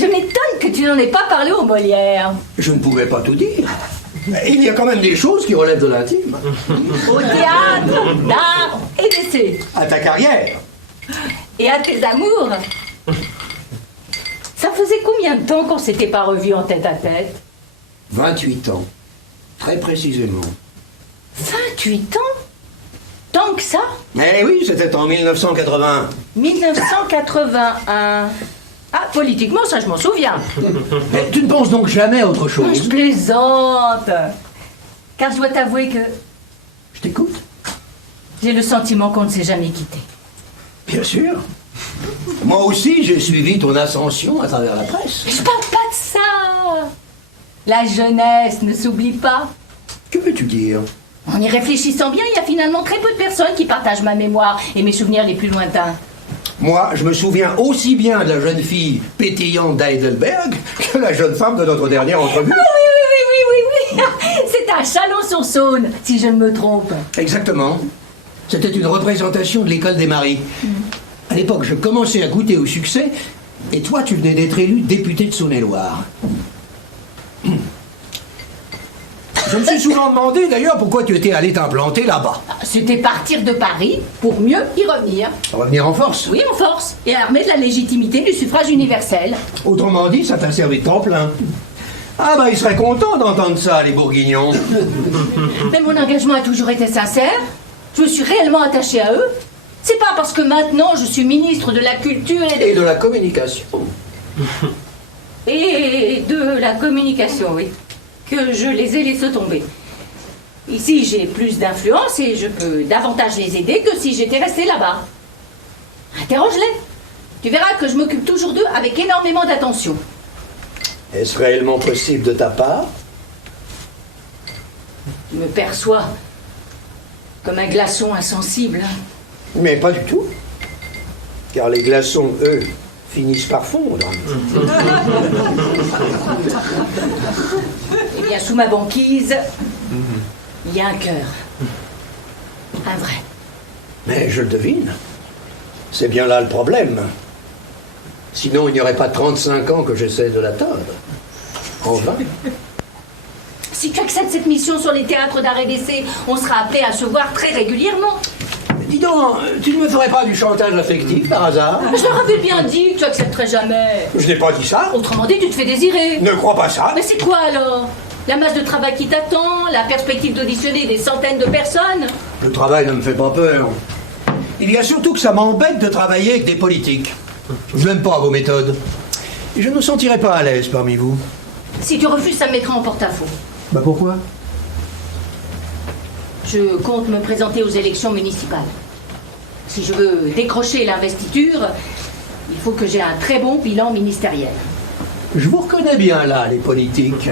Je m'étonne que tu n'en aies pas parlé aux Molières. Je ne pouvais pas tout dire. Il y a quand même des choses qui relèvent de l'intime. Au théâtre, d'art et d'essai. À ta carrière. Et à tes amours. Ça faisait combien de temps qu'on s'était pas revus en tête à tête? 28 ans. Très précisément. 28 ans? Tant que ça? Eh oui, c'était en 1981. 1981. Ah, politiquement, ça je m'en souviens. Mais tu ne penses donc jamais à autre Je chose? plaisante. Car je dois t'avouer que Je t'écoute. j'ai le sentiment qu'on ne s'est jamais quitté. Bien sûr. Moi aussi, j'ai suivi ton ascension à travers la presse. Je parle pas de ça. La jeunesse ne s'oublie pas. Que veux-tu dire? En y réfléchissant bien, il y a finalement très peu de personnes qui partagent ma mémoire et mes souvenirs les plus lointains. Moi, je me souviens aussi bien de la jeune fille pétillante d'Heidelberg que la jeune femme de notre dernière entrevue. Ah oui. C'est à Chalon-sur-Saône, si je ne me trompe. Exactement. C'était une représentation de l'école des maris. À l'époque, je commençais à goûter au succès, et toi, tu venais d'être élu député de Saône-et-Loire. Je me suis souvent demandé, d'ailleurs, pourquoi tu étais allé t'implanter là-bas. C'était partir de Paris pour mieux y revenir. Revenir en force. Oui, en force. Et armé de la légitimité du suffrage universel. Autrement dit, ça t'a servi de tremplin. Ah bah, ils seraient contents d'entendre ça, les bourguignons. Mais mon engagement a toujours été sincère. Je me suis réellement attachée à eux. C'est pas parce que maintenant je suis ministre de la Culture Et de la communication. et de la communication, oui, que je les ai laissés tomber. Ici, j'ai plus d'influence et je peux davantage les aider que si j'étais restée là-bas. Interroge-les. Tu verras que je m'occupe toujours d'eux avec énormément d'attention. Est-ce réellement possible de ta part? Tu me perçois comme un glaçon insensible. Mais pas du tout. Car les glaçons, eux, finissent par fondre. Eh bien, sous ma banquise, il y a un cœur. Un vrai. Mais je le devine. C'est bien là le problème. Sinon, il n'y aurait pas 35 ans que j'essaie de l'atteindre. En vain. Si tu acceptes cette mission sur les théâtres d'art et d'essai, on sera appelé à se voir très régulièrement. Dis donc, tu ne me ferais pas du chantage affectif par hasard? Je leur avais bien dit que tu accepterais jamais. Je n'ai pas dit ça. Autrement dit, tu te fais désirer. Ne crois pas ça. Mais c'est quoi alors? La masse de travail qui t'attend, la perspective d'auditionner des centaines de personnes? Le travail ne me fait pas peur. Il y a surtout que ça m'embête de travailler avec des politiques. Je n'aime pas vos méthodes. Et je ne me sentirai pas à l'aise parmi vous. Si tu refuses, ça me mettra en porte-à-faux. Bah pourquoi? Je compte me présenter aux élections municipales. Si je veux décrocher l'investiture, il faut que j'ai un très bon bilan ministériel. Je vous reconnais bien là, les politiques.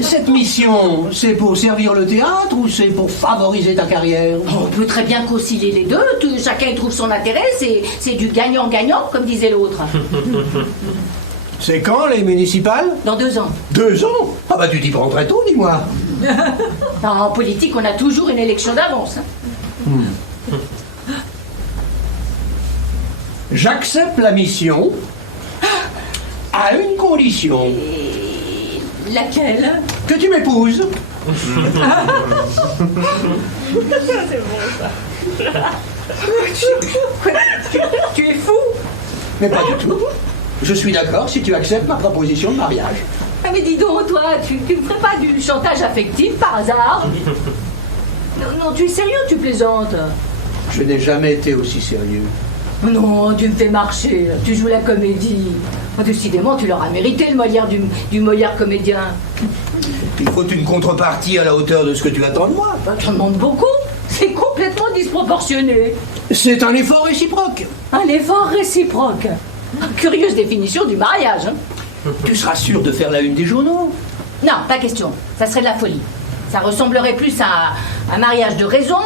Cette mission, c'est pour servir le théâtre ou c'est pour favoriser ta carrière? On peut très bien concilier les deux, chacun y trouve son intérêt, c'est du gagnant-gagnant, comme disait l'autre. C'est quand, les municipales? Dans 2 ans. 2 ans? Ah bah tu t'y prends très tôt, dis-moi. En politique, on a toujours une élection d'avance. J'accepte la mission à une condition. Et laquelle? Que tu m'épouses. C'est bon ça. Tu es fou? Mais pas du tout. Je suis d'accord si tu acceptes ma proposition de mariage. Ah mais dis donc, toi, tu ne ferais pas du chantage affectif par hasard? Non, tu es sérieux, tu plaisantes? Je n'ai jamais été aussi sérieux. Non, tu me fais marcher, tu joues la comédie. Oh, décidément, tu l'auras mérité, le Molière du Molière comédien. Il faut une contrepartie à la hauteur de ce que tu attends de moi. Bah, tu en demandes beaucoup. C'est complètement disproportionné. C'est un effort réciproque. Un effort réciproque. Curieuse définition du mariage. Hein. Tu seras sûr de faire la une des journaux? Non, pas question. Ça serait de la folie. Ça ressemblerait plus à un mariage de raison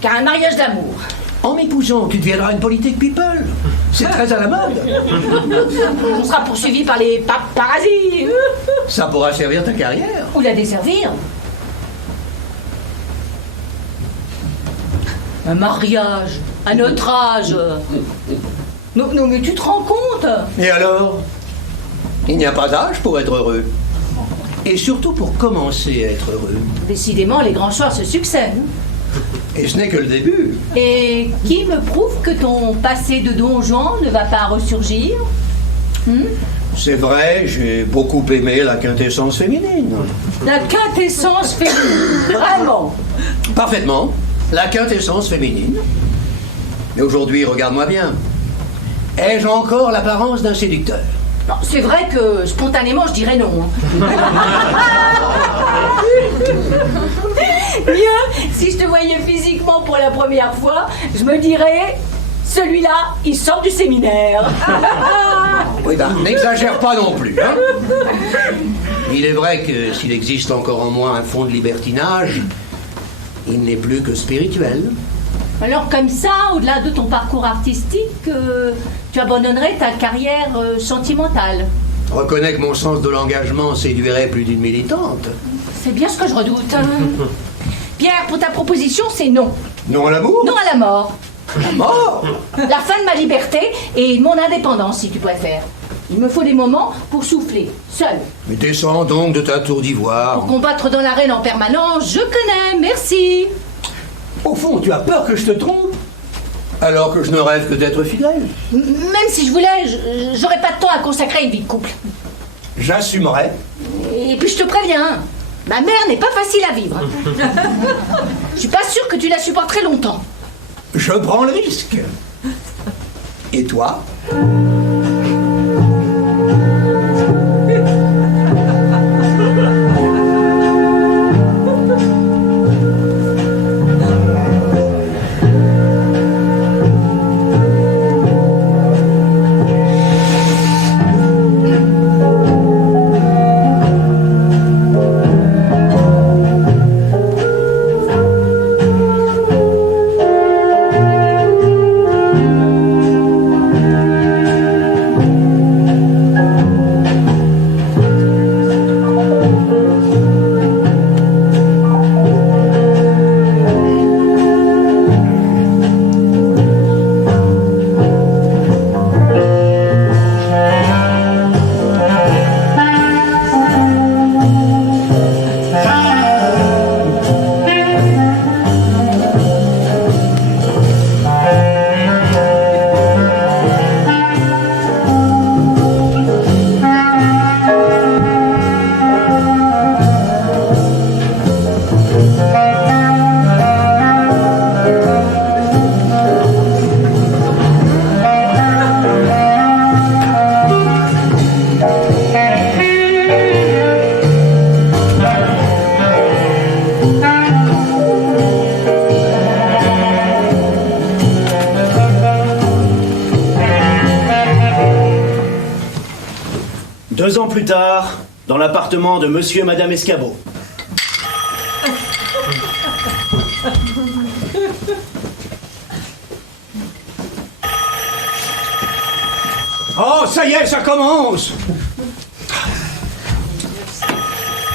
qu'à un mariage d'amour. En m'épousant, tu deviendras une politique people. C'est très à la mode. On sera poursuivi par les paparazzis. Ça pourra servir ta carrière. Ou la desservir. Un mariage, à notre âge. Non, mais tu te rends compte? Et alors? Il n'y a pas d'âge pour être heureux. Et surtout pour commencer à être heureux. Décidément, les grands choix se succèdent. Et ce n'est que le début. Et qui me prouve que ton passé de Don Juan ne va pas ressurgir? C'est vrai, j'ai beaucoup aimé la quintessence féminine. La quintessence féminine, vraiment. Parfaitement, la quintessence féminine. Mais aujourd'hui, regarde-moi bien. Ai-je encore l'apparence d'un séducteur? Non, c'est vrai que spontanément, je dirais non. Mieux, si je te voyais physiquement pour la première fois, je me dirais, celui-là, il sort du séminaire. Oui, ben, n'exagère pas non plus, hein. Il est vrai que s'il existe encore en moi un fond de libertinage, il n'est plus que spirituel. Alors comme ça, au-delà de ton parcours artistique, tu abandonnerais ta carrière sentimentale. Reconnais que mon sens de l'engagement séduirait plus d'une militante. C'est bien ce que je redoute. Pierre, pour ta proposition, c'est non. Non à l'amour? Non à la mort. La mort? La fin de ma liberté et de mon indépendance, si tu préfères. Il me faut des moments pour souffler, seul. Mais descends donc de ta tour d'ivoire. Pour combattre dans l'arène en permanence, je connais, merci. Au fond, tu as peur que je te trompe? Alors que je ne rêve que d'être fidèle. Même si je voulais, j'aurais pas de temps à consacrer à une vie de couple. J'assumerai. Et puis je te préviens, ma mère n'est pas facile à vivre. Je suis pas sûre que tu la supporterais longtemps. Je prends le risque. Et toi? Plus tard, dans l'appartement de Monsieur et Madame Escabeau. Oh, ça y est, ça commence.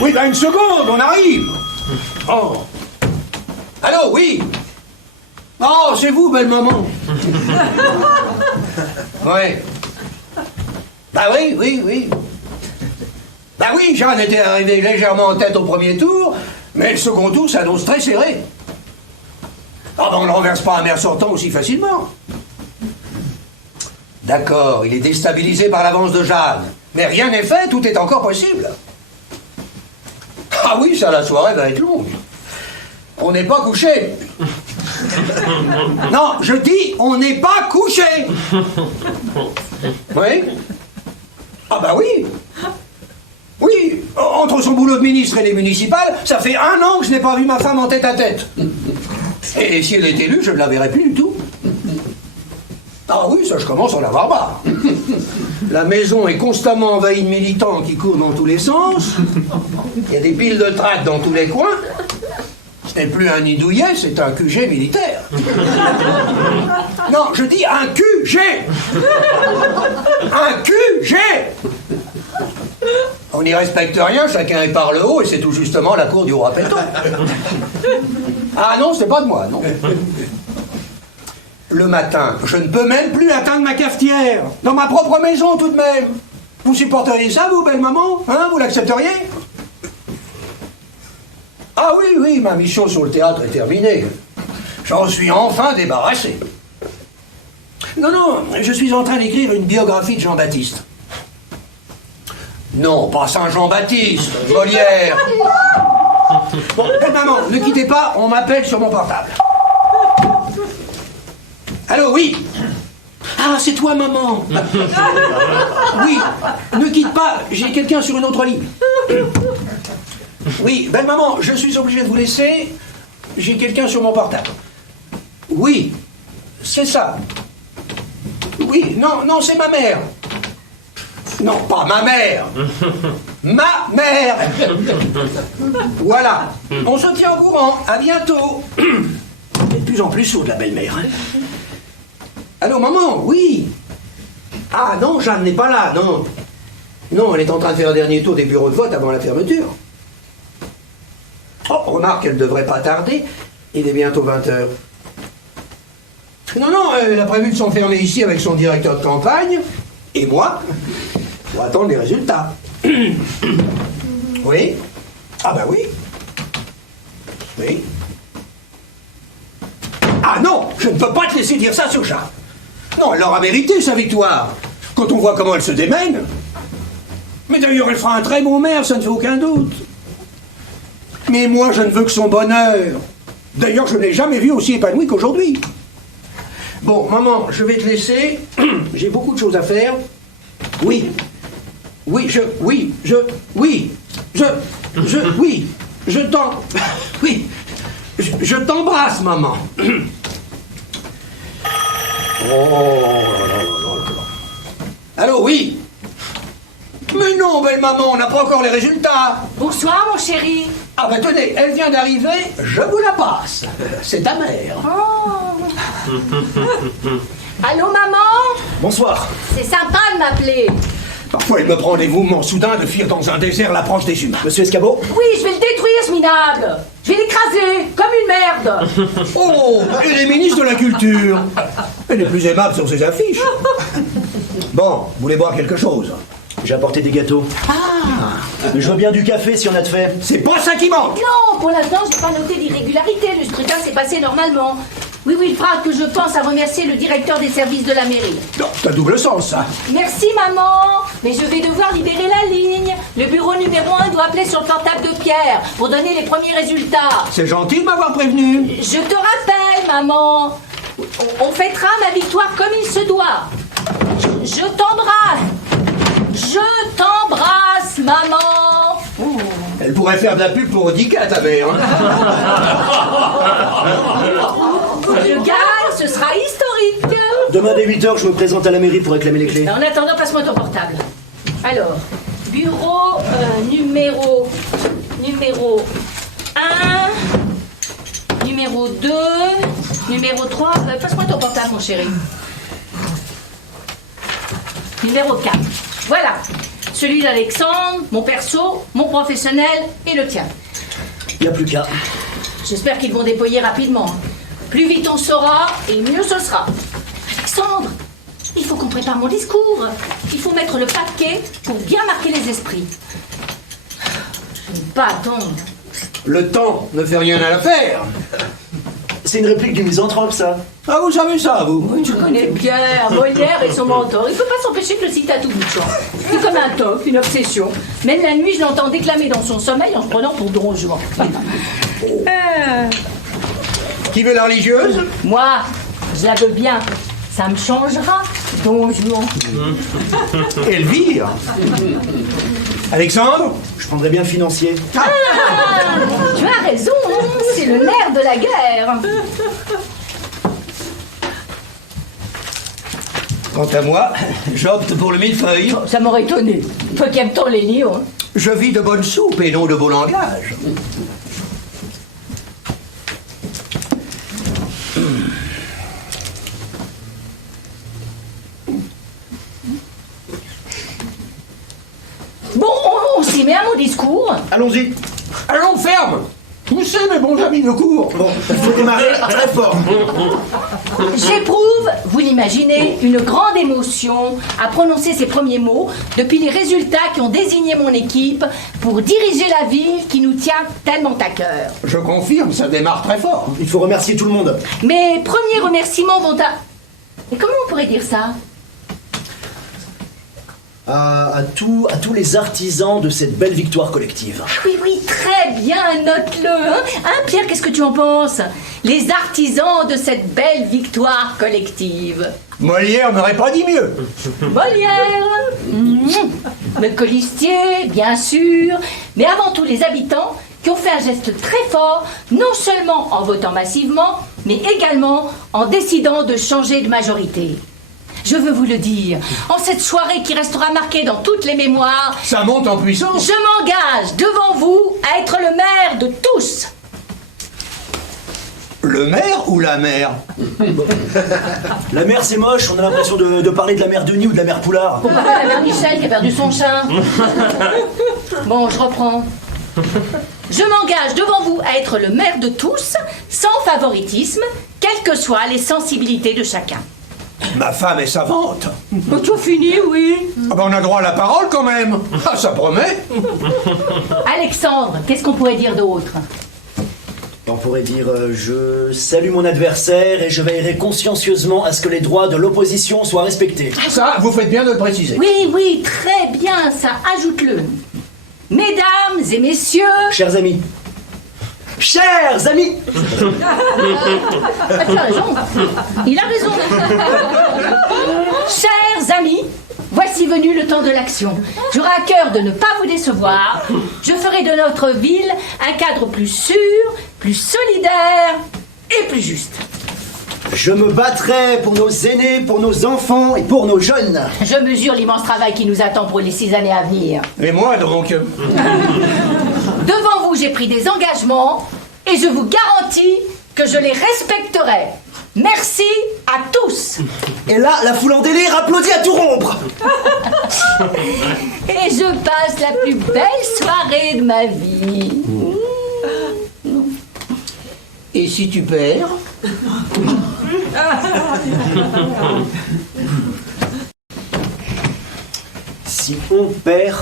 Oui, ben une seconde, on arrive. Oh. Allô, oui. Oh, c'est vous, belle maman. Oui. Bah oui. Bah oui, Jeanne était arrivée légèrement en tête au premier tour, mais le second tour s'annonce très serré. Ah ben on ne renverse pas un maire sortant aussi facilement. D'accord, il est déstabilisé par l'avance de Jeanne. Mais rien n'est fait, tout est encore possible. Ah oui, ça, la soirée va être longue. On n'est pas couché. Non, je dis, on n'est pas couché. Oui? Ah bah oui. Oui, entre son boulot de ministre et les municipales, ça fait 1 an que je n'ai pas vu ma femme en tête à tête. Et si elle est élue, je ne la verrai plus du tout. Ah oui, ça je commence à en avoir marre. La maison est constamment envahie de militants qui courent dans tous les sens. Il y a des piles de tracts dans tous les coins. Ce n'est plus un nid douillet, c'est un QG militaire. Non, je dis un QG. Un QG. On n'y respecte rien, chacun est par le haut, et c'est tout justement la cour du roi Péton. Ah non, c'est pas de moi, non. Le matin, je ne peux même plus atteindre ma cafetière, dans ma propre maison tout de même. Vous supporteriez ça, vous, belle maman? Hein, vous l'accepteriez? Ah oui, oui, ma mission sur le théâtre est terminée. J'en suis enfin débarrassé. Non, non, je suis en train d'écrire une biographie de Jean-Baptiste. Non, pas Saint-Jean-Baptiste, Molière. Bon, belle maman, ne quittez pas, on m'appelle sur mon portable. Allô, oui? Ah, c'est toi, maman. Oui, ne quitte pas, j'ai quelqu'un sur une autre ligne. Oui, belle maman, je suis obligé de vous laisser. J'ai quelqu'un sur mon portable. Oui, c'est ça. Oui, non, non, c'est ma mère. Non, pas ma mère. Ma mère. Voilà. On se tient au courant. À bientôt. Elle est de plus en plus sourde, la belle-mère. Allô, maman? Oui. Ah non, Jeanne n'est pas là, non. Non, elle est en train de faire un dernier tour des bureaux de vote avant la fermeture. Oh, remarque, elle ne devrait pas tarder. Il est bientôt 20h. Non, non, elle a prévu de s'enfermer ici avec son directeur de campagne et moi pour attendre les résultats. Oui? Ah bah oui. Oui. Ah non, je ne peux pas te laisser dire ça sur Jeanne. Non, elle aura mérité sa victoire, quand on voit comment elle se démène. Mais d'ailleurs, elle fera un très bon maire, ça ne fait aucun doute. Mais moi, je ne veux que son bonheur. D'ailleurs, je ne l'ai jamais vu aussi épanoui qu'aujourd'hui. Bon, maman, je vais te laisser. J'ai beaucoup de choses à faire. Oui. Oui, je t'embrasse, maman. Oh là là là là. Allô, oui. Mais non, belle maman, on n'a pas encore les résultats. Bonsoir, mon chéri. Ah ben tenez, elle vient d'arriver, je vous la passe. C'est ta mère. Oh. Allô, maman? Bonsoir. C'est sympa de m'appeler. Parfois, il me prend des mouvements soudains de fuir dans un désert l'approche des humains. Monsieur Escabeau? Oui, je vais le détruire, ce minable. Je vais l'écraser, comme une merde. Oh, elle est ministre de la Culture. Elle est plus aimable sur ses affiches. Bon, vous voulez boire quelque chose? J'ai apporté des gâteaux. Ah. Mais je veux bien du café si on a de fait. C'est pas ça qui manque. Non, pour l'instant, je n'ai pas noté d'irrégularité. Le scrutin s'est passé normalement. Oui, Wilfrid, que je pense à remercier le directeur des services de la mairie. Non, t'as double sens, ça. Merci, maman. Mais je vais devoir libérer la ligne. Le bureau numéro 1 doit appeler sur le portable de Pierre pour donner les premiers résultats. C'est gentil de m'avoir prévenu. Je te rappelle, maman. On fêtera ma victoire comme il se doit. Je t'embrasse. Je t'embrasse, maman. Ouh. Elle pourrait faire de la pub pour Audica, ta mère. Je gagne, ce sera historique. Demain dès 8h, je me présente à la mairie pour réclamer les clés. En attendant, passe-moi ton portable. Alors, bureau numéro 1, numéro 2, numéro 3. Passe-moi ton portable, mon chéri. Numéro 4. Voilà. Celui d'Alexandre, mon perso, mon professionnel et le tien. Il n'y a plus qu'à. J'espère qu'ils vont déployer rapidement. Plus vite on saura, et mieux ce sera. Alexandre, il faut qu'on prépare mon discours. Il faut mettre le paquet pour bien marquer les esprits. Je ne peux pas attendre. Le temps ne fait rien à l'affaire. C'est une réplique du misanthrope, ça. Ah, vous savez ça, vous? Oui, je connais bien Molière et son mentor. Il ne peut pas s'empêcher de le citer à tout bout de champ. C'est comme un toc, une obsession. Même la nuit, je l'entends déclamer dans son sommeil en se prenant pour Don Juan. Qui veut la religieuse? Moi, je la veux bien. Ça me changera, Don Juan. Elvire. Alexandre? Je prendrais bien le financier. Ah, tu as raison, c'est le nerf de la guerre. Quant à moi, j'opte pour le millefeuille. Ça m'aurait étonné. Toi qui aimes tant les lions. Je vis de bonne soupe et non de beau langage. Bon, on s'y met à mon discours. Allons-y. Allons, ferme! Poussez mes bons amis de cours. Bon, il faut démarrer très fort. J'éprouve, vous l'imaginez, une grande émotion à prononcer ces premiers mots depuis les résultats qui ont désigné mon équipe pour diriger la ville qui nous tient tellement à cœur. Je confirme, ça démarre très fort. Il faut remercier tout le monde. Mes premiers remerciements vont à... Et comment on pourrait dire ça? À tous les artisans de cette belle victoire collective. Oui, très bien, note-le. Hein, Pierre, qu'est-ce que tu en penses? Les artisans de cette belle victoire collective. Molière n'aurait pas dit mieux. Molière, le colistier, bien sûr, mais avant tout les habitants qui ont fait un geste très fort, non seulement en votant massivement, mais également en décidant de changer de majorité. Je veux vous le dire, en cette soirée qui restera marquée dans toutes les mémoires, Ça monte en puissance. je m'engage devant vous à être le maire de tous. Le maire ou la mère? La mère, c'est moche, on a l'impression de parler de la mère Denis ou de la mère Poulard. Pourquoi pas la mère Michel qui a perdu son chat? Bon, je reprends. Je m'engage devant vous à être le maire de tous, sans favoritisme, quelles que soient les sensibilités de chacun. Ma femme est savante. Tout fini, oui. Ah ben on a droit à la parole quand même. Ah, ça promet. Alexandre, qu'est-ce qu'on pourrait dire d'autre? On pourrait dire je salue mon adversaire et je veillerai consciencieusement à ce que les droits de l'opposition soient respectés. Ça, vous faites bien de le préciser. Oui, très bien, ça, ajoute-le. Mesdames et messieurs... Chers amis. Chers amis. Ah, tu as raison. Il a raison. Chers amis, voici venu le temps de l'action. J'aurai à cœur de ne pas vous décevoir. Je ferai de notre ville un cadre plus sûr, plus solidaire et plus juste. Je me battrai pour nos aînés, pour nos enfants et pour nos jeunes. Je mesure l'immense travail qui nous attend pour les 6 années à venir. Et moi donc? Devant vous, j'ai pris des engagements et je vous garantis que je les respecterai. Merci à tous. Et là, la foule en délire applaudit à tout rompre. Et je passe la plus belle soirée de ma vie. Et si tu perds? Si on perd,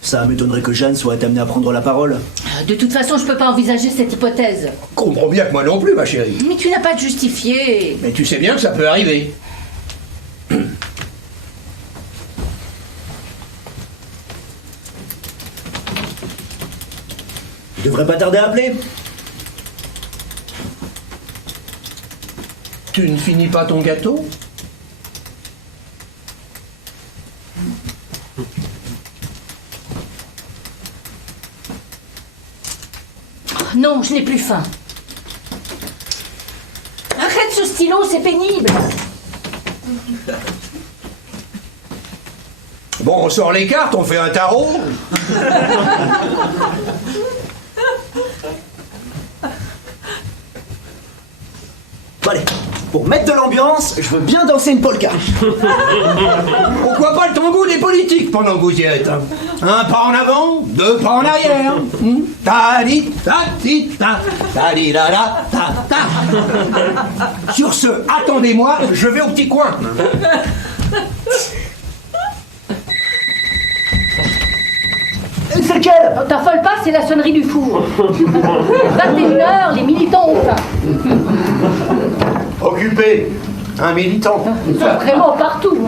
ça m'étonnerait que Jeanne soit amenée à prendre la parole. De toute façon, je peux pas envisager cette hypothèse. Comprends bien que moi non plus, ma chérie. Mais tu n'as pas de justifié. Mais tu sais bien que ça peut arriver. Il devrait pas tarder à appeler. Tu ne finis pas ton gâteau? Non, je n'ai plus faim. Arrête ce stylo, c'est pénible. Bon, on sort les cartes, on fait un tarot. Bon, allez, pour mettre de l'ambiance, je veux bien danser une polka. Pourquoi pas le tango des politiques pendant que vous y êtes? Un pas en avant, 2 pas en arrière. Ta-di, ta-ti, ta, ta-di-da-da, ta, ta. Sur ce, attendez-moi, je vais au petit coin. C'est lequel? T'affole pas, c'est la sonnerie du four. 21h, les militants ont faim. Occupé, un militant. Ils sont vraiment partout.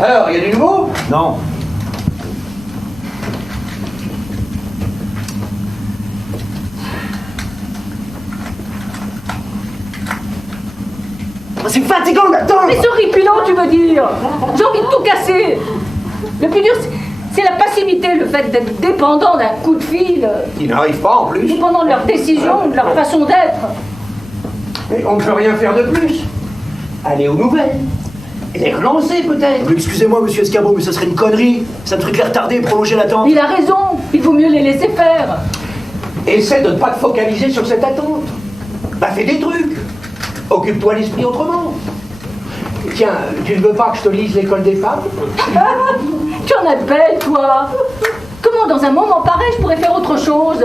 Alors, il y a du nouveau? Non. C'est fatigant d'attendre. Mais c'est horripilant, tu veux dire. J'ai envie de tout casser. Le plus dur, c'est la passivité, le fait d'être dépendant d'un coup de fil, Ils n'arrivent pas en plus. dépendant de leurs décisions, de leur façon d'être. Et on ne peut rien faire de plus. Aller aux nouvelles. Et les relancer peut-être. Excusez-moi, monsieur Escabeau, mais ce serait une connerie. Ça me ferait que les retarder et prolonger l'attente. Il a raison, il vaut mieux les laisser faire. Essaie de ne pas te focaliser sur cette attente. Bah fais des trucs. Occupe-toi l'esprit autrement. Tiens, tu ne veux pas que je te lise l'école des femmes? Tu en as belle, toi. Comment, dans un moment pareil, je pourrais faire autre chose?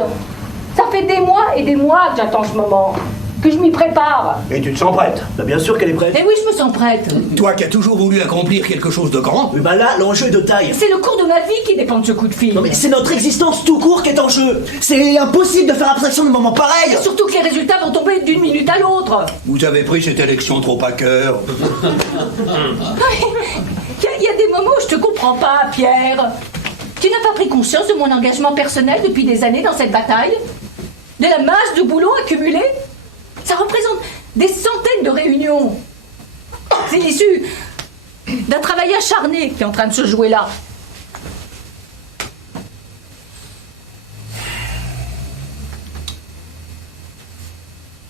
Ça fait des mois et des mois que j'attends ce moment, que je m'y prépare. Et tu te sens prête? Bah, bien sûr qu'elle est prête. Et oui, je me sens prête. Toi qui as toujours voulu accomplir quelque chose de grand. Mais bah là, l'enjeu est de taille. C'est le cours de ma vie qui dépend de ce coup de fil. Non mais c'est notre existence tout court qui est en jeu. C'est impossible de faire abstraction de moments pareils. Et surtout que les résultats vont tomber d'une minute à l'autre. Vous avez pris cette élection trop à cœur. Il y a des moments où je te comprends pas, Pierre. Tu n'as pas pris conscience de mon engagement personnel depuis des années dans cette bataille? De la masse de boulot accumulé? Ça représente des centaines de réunions. C'est l'issue d'un travail acharné qui est en train de se jouer là.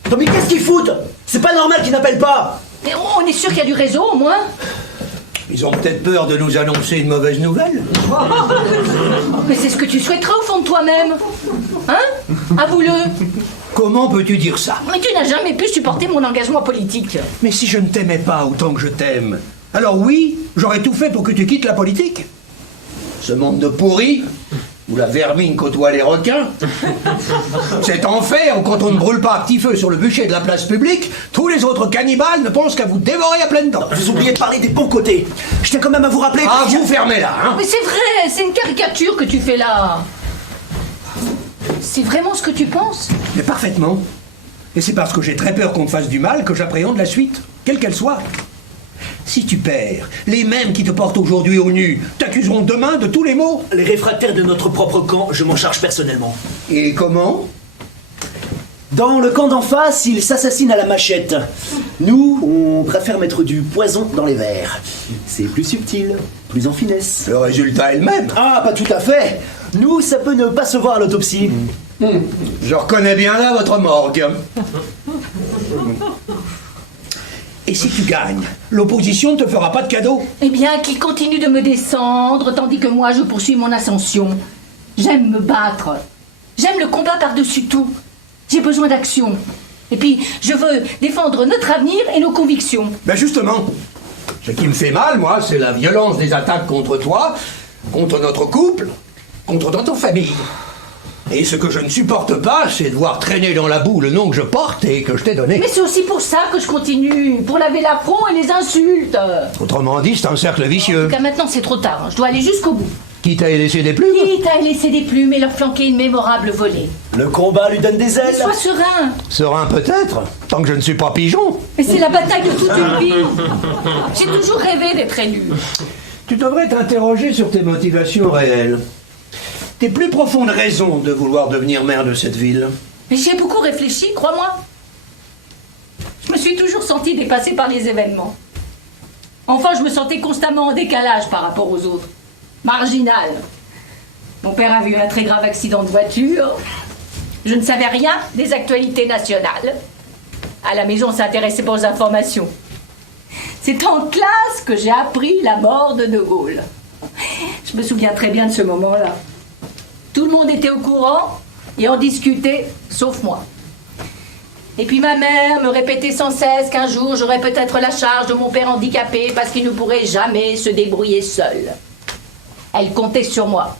Non mais qu'est-ce qu'ils foutent? C'est pas normal qu'ils n'appellent pas. Et on est sûr qu'il y a du réseau au moins? Ils ont peut-être peur de nous annoncer une mauvaise nouvelle. Mais c'est ce que tu souhaiterais au fond de toi-même. Hein? Avoue-le. Comment peux-tu dire ça? Mais tu n'as jamais pu supporter mon engagement politique. Mais si je ne t'aimais pas autant que je t'aime, alors oui, j'aurais tout fait pour que tu quittes la politique. Ce monde de pourri, où la vermine côtoie les requins, cet enfer où quand on ne brûle pas à petit feu sur le bûcher de la place publique, tous les autres cannibales ne pensent qu'à vous dévorer à pleines dents. Vous oubliez de parler des bons côtés. Je tiens quand même à vous rappeler... Ah, vous fermez là, hein? Mais c'est vrai, c'est une caricature que tu fais là. C'est vraiment ce que tu penses? Mais parfaitement. Et c'est parce que j'ai très peur qu'on te fasse du mal que j'appréhende la suite, quelle qu'elle soit. Si tu perds, les mêmes qui te portent aujourd'hui au nu t'accuseront demain de tous les maux. Les réfractaires de notre propre camp, je m'en charge personnellement. Et comment? Dans le camp d'en face, ils s'assassinent à la machette. Nous, on préfère mettre du poison dans les verres. C'est plus subtil, plus en finesse. Le résultat est le même. Ah, pas tout à fait. Nous, ça peut ne pas se voir à l'autopsie. Je reconnais bien là votre morgue. Et si tu gagnes, l'opposition ne te fera pas de cadeau. Eh bien, qu'il continue de me descendre, tandis que moi, je poursuis mon ascension. J'aime me battre. J'aime le combat par-dessus tout. J'ai besoin d'action. Et puis, je veux défendre notre avenir et nos convictions. Ben justement, ce qui me fait mal, moi, c'est la violence des attaques contre toi, contre notre couple, contre notre famille. Et ce que je ne supporte pas, c'est de voir traîner dans la boue le nom que je porte et que je t'ai donné. Mais c'est aussi pour ça que je continue, pour laver l'affront et les insultes. Autrement dit, c'est un cercle vicieux. Car maintenant, c'est trop tard. Je dois aller jusqu'au bout. Quitte à y laisser des plumes. Quitte à laisser des plumes et leur flanquer une mémorable volée. Le combat lui donne des ailes. Sois serein. Serein peut-être, tant que je ne suis pas pigeon. Mais c'est la bataille de toute une vie. J'ai toujours rêvé d'être élu. Tu devrais t'interroger sur tes motivations réelles. Tes plus profondes raisons de vouloir devenir maire de cette ville. Mais j'y ai beaucoup réfléchi, crois-moi. Je me suis toujours sentie dépassée par les événements. Enfin, je me sentais constamment en décalage par rapport aux autres. Marginale. Mon père avait eu un très grave accident de voiture. Je ne savais rien des actualités nationales. À la maison, on s'intéressait pas aux informations. C'est en classe que j'ai appris la mort de De Gaulle. Je me souviens très bien de ce moment-là. Tout le monde était au courant et en discutait, sauf moi. Et puis ma mère me répétait sans cesse qu'un jour j'aurais peut-être la charge de mon père handicapé parce qu'il ne pourrait jamais se débrouiller seul. Elle comptait sur moi.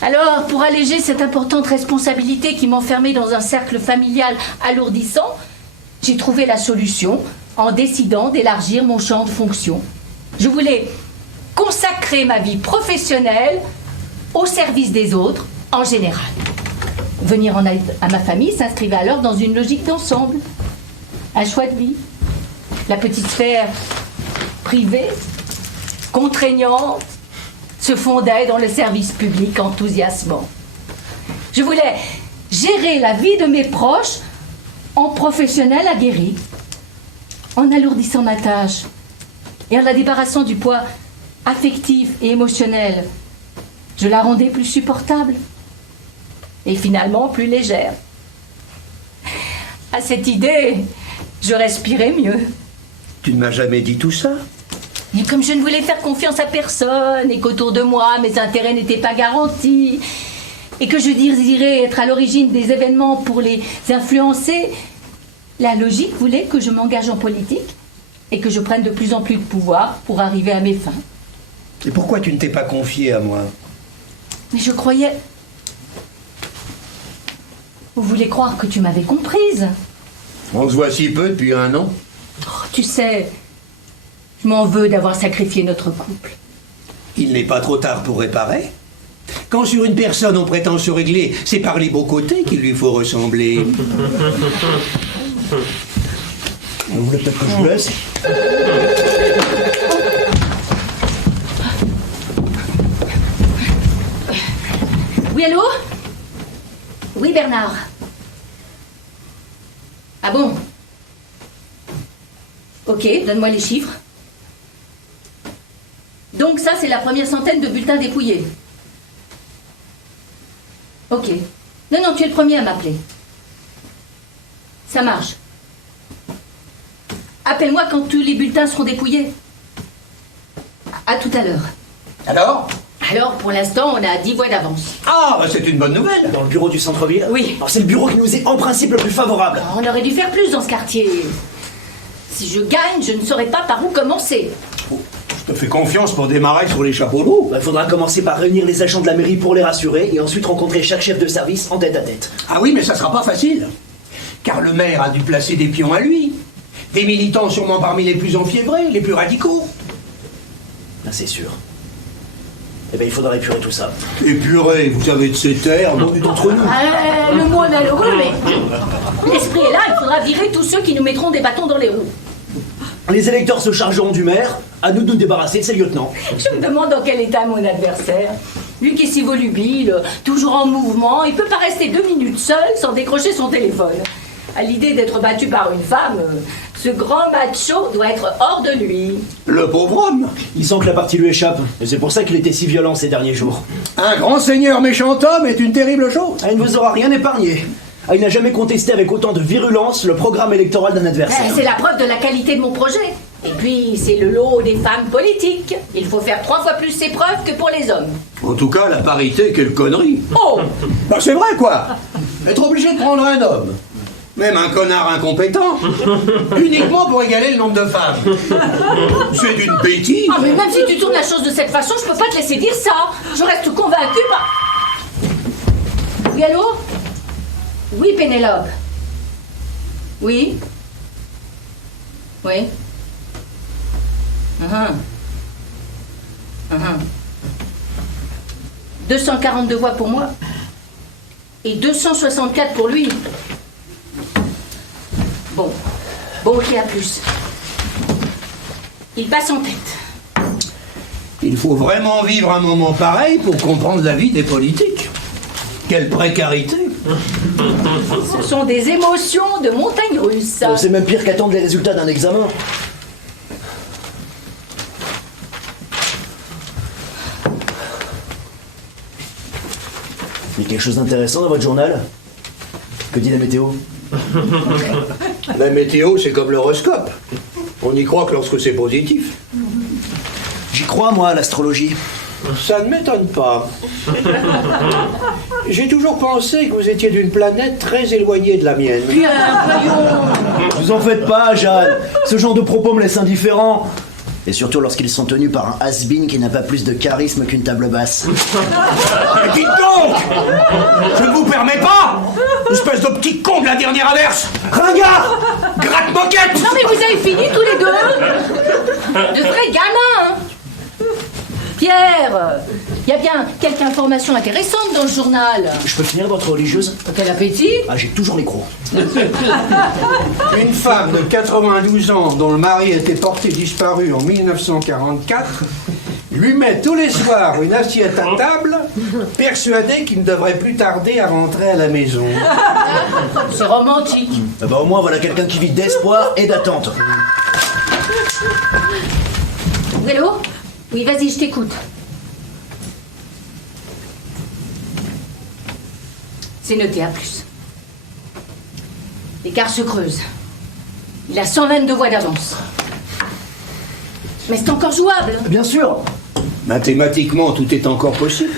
Alors, pour alléger cette importante responsabilité qui m'enfermait dans un cercle familial alourdissant, j'ai trouvé la solution en décidant d'élargir mon champ de fonction. Je voulais consacrer ma vie professionnelle au service des autres en général. Venir en aide à ma famille s'inscrivait alors dans une logique d'ensemble. Un choix de vie. La petite sphère privée, contraignante, se fondait dans le service public enthousiasmant. Je voulais gérer la vie de mes proches en professionnel aguerri, en alourdissant ma tâche et en la débarrassant du poids affectif et émotionnel. Je la rendais plus supportable et finalement plus légère. À cette idée, je respirais mieux. Tu ne m'as jamais dit tout ça? Et comme je ne voulais faire confiance à personne et qu'autour de moi, mes intérêts n'étaient pas garantis et que je désirais être à l'origine des événements pour les influencer, la logique voulait que je m'engage en politique et que je prenne de plus en plus de pouvoir pour arriver à mes fins. Et pourquoi tu ne t'es pas confié à moi? Mais je croyais... Vous voulez croire que tu m'avais comprise? On se voit si peu depuis 1 an. Oh, tu sais, je m'en veux d'avoir sacrifié notre couple. Il n'est pas trop tard pour réparer. Quand sur une personne on prétend se régler, c'est par les beaux côtés qu'il lui faut ressembler. Vous voulez peut-être que je vous laisse? Oui, allô? Oui, Bernard. Ah bon? Ok, donne-moi les chiffres. Donc ça, c'est la première centaine de bulletins dépouillés. Ok. Non, non, tu es le premier à m'appeler. Ça marche. Appelle-moi quand tous les bulletins seront dépouillés. À tout à l'heure. Alors? Alors, pour l'instant, on a 10 voix d'avance. Ah, bah c'est une bonne nouvelle. Dans le bureau du centre-ville? Oui. Alors c'est le bureau qui nous est en principe le plus favorable. On aurait dû faire plus dans ce quartier. Si je gagne, je ne saurais pas par où commencer. Je te fais confiance pour démarrer sur les chapeaux lourds. Il faudra commencer par réunir les agents de la mairie pour les rassurer et ensuite rencontrer chaque chef de service en tête à tête. Ah oui, mais ça sera pas facile. Car le maire a dû placer des pions à lui. Des militants sûrement parmi les plus enfiévrés, les plus radicaux. Là, c'est sûr. Eh bien, il faudra épurer tout ça. Épurer, vous savez de ces termes. On est entre nous. Le mot est malheureux, mais l'esprit est là. Il faudra virer tous ceux qui nous mettront des bâtons dans les roues. Les électeurs se chargeront du maire, à nous de nous débarrasser de ses lieutenants. Je me demande dans quel état est mon adversaire. Lui qui est si volubile, toujours en mouvement, il peut pas rester 2 minutes seul sans décrocher son téléphone. À l'idée d'être battu par une femme, ce grand macho doit être hors de lui. Le pauvre homme. Il sent que la partie lui échappe, et c'est pour ça qu'il était si violent ces derniers jours. Un grand seigneur méchant homme est une terrible chose. Ah, il ne vous aura rien épargné. Ah, il n'a jamais contesté avec autant de virulence le programme électoral d'un adversaire. C'est la preuve de la qualité de mon projet. Et puis, c'est le lot des femmes politiques. Il faut faire 3 fois plus ses preuves que pour les hommes. En tout cas, la parité, quelle connerie. Oh! Bah c'est vrai, quoi. Être obligé de prendre un homme, même un connard incompétent, uniquement pour égaler le nombre de femmes. C'est d'une bêtise. Ah, mais même si tu tournes la chose de cette façon, je peux pas te laisser dire ça. Je reste convaincue par... Oui, allô? Oui, Pénélope. Oui? Oui? 242 voix pour moi et 264 pour lui. Bon, ok, à plus. Il passe en tête. Il faut vraiment vivre un moment pareil pour comprendre la vie des politiques. Quelle précarité. Ce sont des émotions de montagne russe. C'est même pire qu'attendre les résultats d'un examen. Il y a quelque chose d'intéressant dans votre journal? Que dit la météo? La météo, c'est comme l'horoscope. On y croit que lorsque c'est positif. J'y crois, moi, à l'astrologie. Ça ne m'étonne pas. J'ai toujours pensé que vous étiez d'une planète très éloignée de la mienne. Pierre, voyons. Vous en faites pas, Jeanne. Ce genre de propos me laisse indifférent. Et surtout lorsqu'ils sont tenus par un has-been qui n'a pas plus de charisme qu'une table basse. Mais dites donc! Je ne vous permets pas! Espèce de petit con de la dernière averse! Ringard! Gratte-moquette! Non mais vous avez fini tous les deux. De vrais gamins, hein. Pierre, il y a bien quelques informations intéressantes dans le journal. Je peux finir votre religieuse? Quel appétit. Ah, j'ai toujours les crocs. Une femme de 92 ans dont le mari était porté disparu en 1944 lui met tous les soirs une assiette à table, persuadée qu'il ne devrait plus tarder à rentrer à la maison. C'est romantique. Ah bah au moins voilà quelqu'un qui vit d'espoir et d'attente. Hello? Oui, vas-y, je t'écoute. C'est noté, à plus. L'écart se creuse. Il a 122 voix d'avance. Mais c'est encore jouable. Bien sûr. Mathématiquement, tout est encore possible.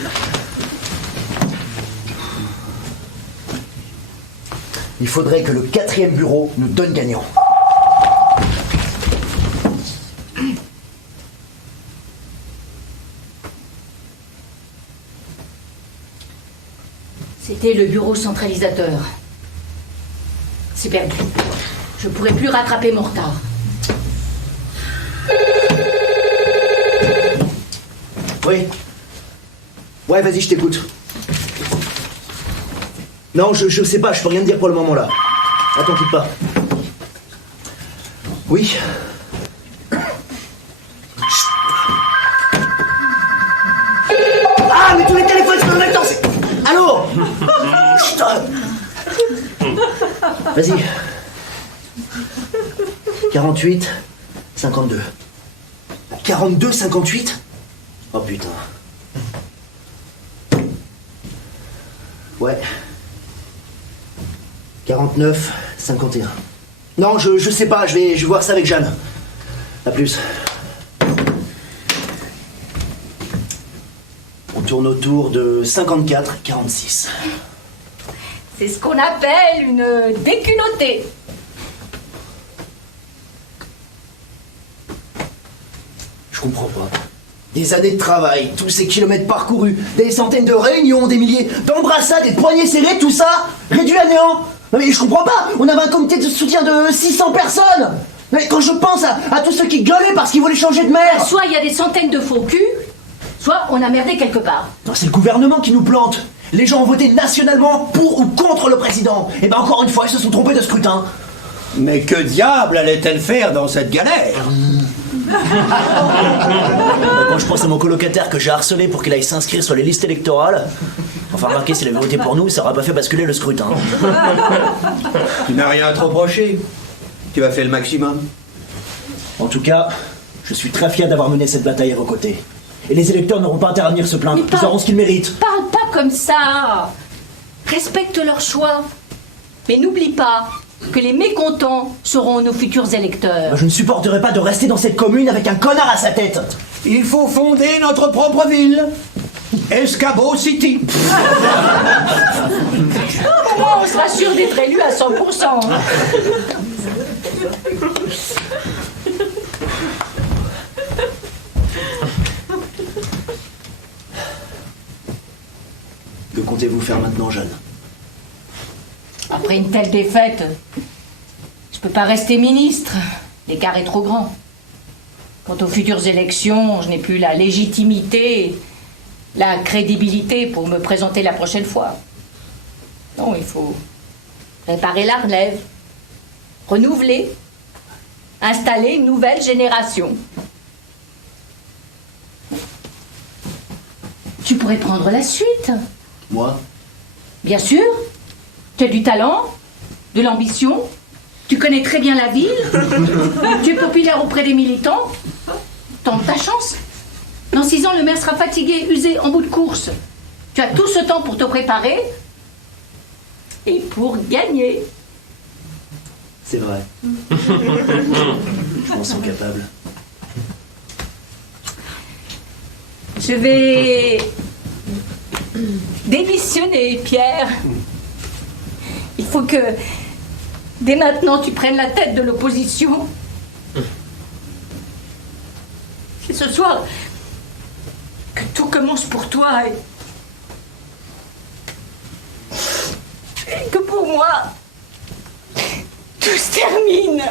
Il faudrait que le 4e bureau nous donne gagnant. C'était le bureau centralisateur. C'est perdu. Je pourrai plus rattraper mon retard. Oui. Ouais, vas-y, je t'écoute. Non, je sais pas, je peux rien te dire pour le moment là. Attends, quitte pas. Oui. Ah, mais tous les téléphones sont en même temps, c'est... Allô. Chut. Vas-y. 48, 52. 42, 58 ? Oh putain. Ouais. 49, 51. Non, je sais pas, je vais voir ça avec Jeanne. A plus. On tourne autour de 54, 46. C'est ce qu'on appelle une déculottée. Je comprends pas. Des années de travail, tous ces kilomètres parcourus, des centaines de réunions, des milliers d'embrassades et de poignées serrées, tout ça réduit à néant. Non mais je comprends pas, on avait un comité de soutien de 600 personnes. Mais quand je pense à tous ceux qui gueulaient parce qu'ils voulaient changer de maire. Soit il y a des centaines de faux culs, soit on a merdé quelque part. Non, c'est le gouvernement qui nous plante. Les gens ont voté nationalement pour ou contre le président. Et ben encore une fois, ils se sont trompés de scrutin. Mais que diable allait-elle faire dans cette galère? Quand je pense à mon colocataire que j'ai harcelé pour qu'il aille s'inscrire sur les listes électorales. Enfin, remarquez, s'il avait voté pour nous, ça aurait pas fait basculer le scrutin. Tu n'as rien à te reprocher. Tu as fait le maximum. En tout cas, je suis très fier d'avoir mené cette bataille à vos côtés. Et les électeurs n'auront pas intérêt à venir se plaindre. Ils auront ce qu'ils méritent. Parle pas comme ça. Respecte leur choix. Mais n'oublie pas que les mécontents seront nos futurs électeurs. Je ne supporterai pas de rester dans cette commune avec un connard à sa tête. Il faut fonder notre propre ville. Escabeau City. Au moins, on sera sûr d'être élu à 100%. Que comptez-vous faire maintenant, Jeanne? Après une telle défaite, je peux pas rester ministre. L'écart est trop grand. Quant aux futures élections, je n'ai plus la légitimité, la crédibilité pour me présenter la prochaine fois. Non, il faut réparer la relève, renouveler, installer une nouvelle génération. Tu pourrais prendre la suite. Moi? Bien sûr. Tu as du talent, de l'ambition, tu connais très bien la ville, tu es populaire auprès des militants. Tente ta chance. Dans 6 ans, le maire sera fatigué, usé, en bout de course. Tu as tout ce temps pour te préparer et pour gagner. C'est vrai. Je m'en sens capable. Je vais démissionner, Pierre. Il faut que, dès maintenant, tu prennes la tête de l'opposition. Et ce soir, que tout commence pour toi et que pour moi, tout se termine.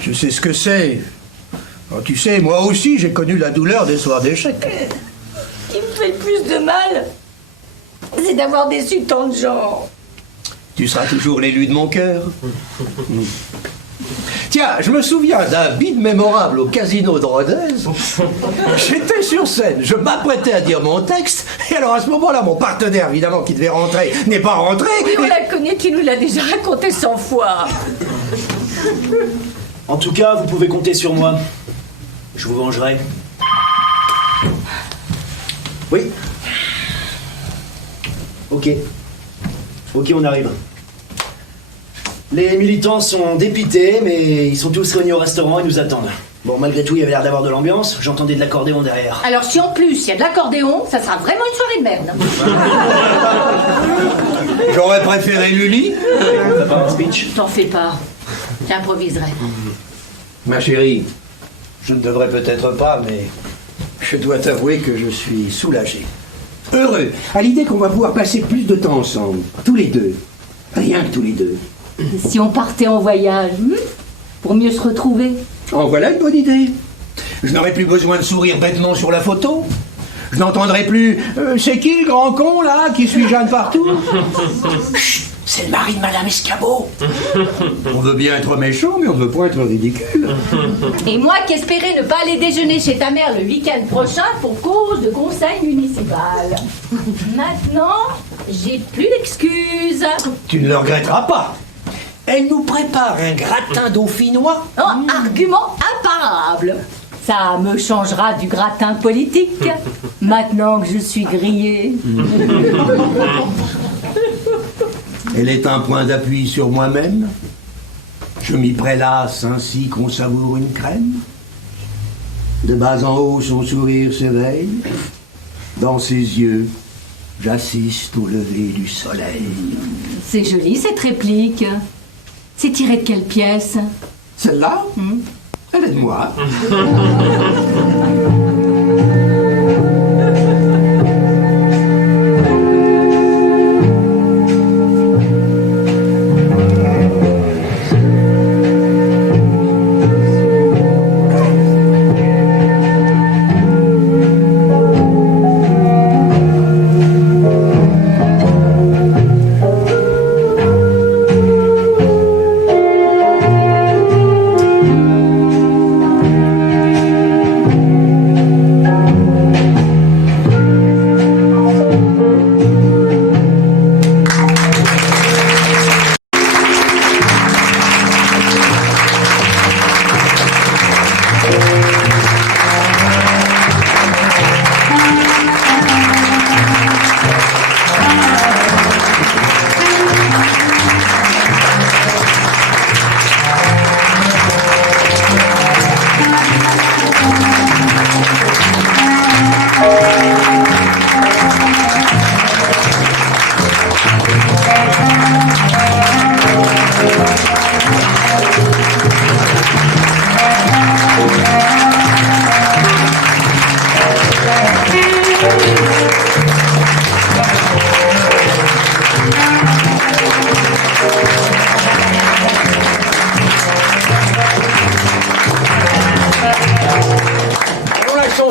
Je sais ce que c'est. Oh, tu sais, moi aussi, j'ai connu la douleur des soirs d'échec. Ce qui me fait le plus de mal, c'est d'avoir déçu tant de gens. Tu seras toujours l'élu de mon cœur. Tiens, je me souviens d'un bid mémorable au casino de Rodez. J'étais sur scène, je m'apprêtais à dire mon texte, et alors à ce moment-là, mon partenaire, évidemment, qui devait rentrer, n'est pas rentré. Oui, on la connaît, tu nous l'as déjà raconté 100 fois. En tout cas, vous pouvez compter sur moi. Je vous vengerai. Oui. Ok. Ok, on arrive. Les militants sont dépités, mais ils sont tous réunis au restaurant et nous attendent. Bon, malgré tout, il y avait l'air d'avoir de l'ambiance. J'entendais de l'accordéon derrière. Alors si en plus il y a de l'accordéon, ça sera vraiment une soirée de merde. J'aurais préféré Lully. T'as pas un speech? T'en fais pas. J'improviserai. Ma chérie, je ne devrais peut-être pas, mais je dois t'avouer que je suis soulagé. heureux, à l'idée qu'on va pouvoir passer plus de temps ensemble, tous les deux. Rien que tous les deux. Si on partait en voyage, pour mieux se retrouver. En voilà une bonne idée. Je n'aurai plus besoin de sourire bêtement sur la photo. Je n'entendrai plus c'est qui le grand con là qui suit Jeanne partout? Chut, c'est le mari de Madame Escabeau. On veut bien être méchant, mais on ne veut pas être ridicule. Et moi qui espérais ne pas aller déjeuner chez ta mère le week-end prochain pour cause de conseil municipal. Maintenant, j'ai plus d'excuses. Tu ne le regretteras pas. Elle nous prépare un gratin dauphinois. Oh, argument imparable. Ça me changera du gratin politique, maintenant que je suis grillée. Elle est un point d'appui sur moi-même. Je m'y prélasse ainsi qu'on savoure une crème. De bas en haut, son sourire s'éveille. Dans ses yeux, j'assiste au lever du soleil. C'est joli cette réplique. C'est tiré de quelle pièce? Celle-là, elle est de moi.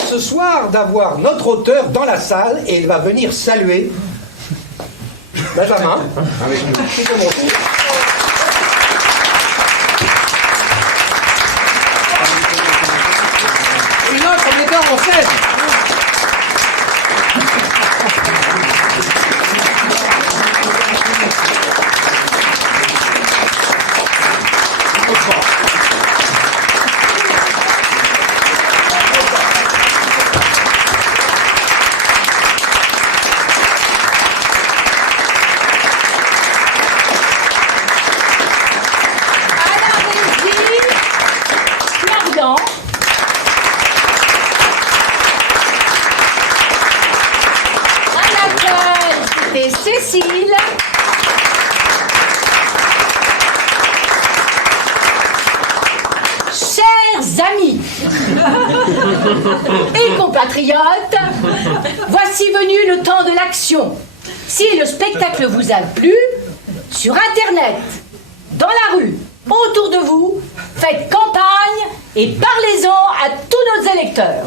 Ce soir d'avoir notre auteur dans la salle et il va venir saluer Benjamin avec nous. C'est mon tour. Une autre metteur en scène. Cécile. Chers amis et compatriotes, voici venu le temps de l'action. Si le spectacle vous a plu, sur Internet, dans la rue, autour de vous, faites campagne et parlez-en à tous nos électeurs.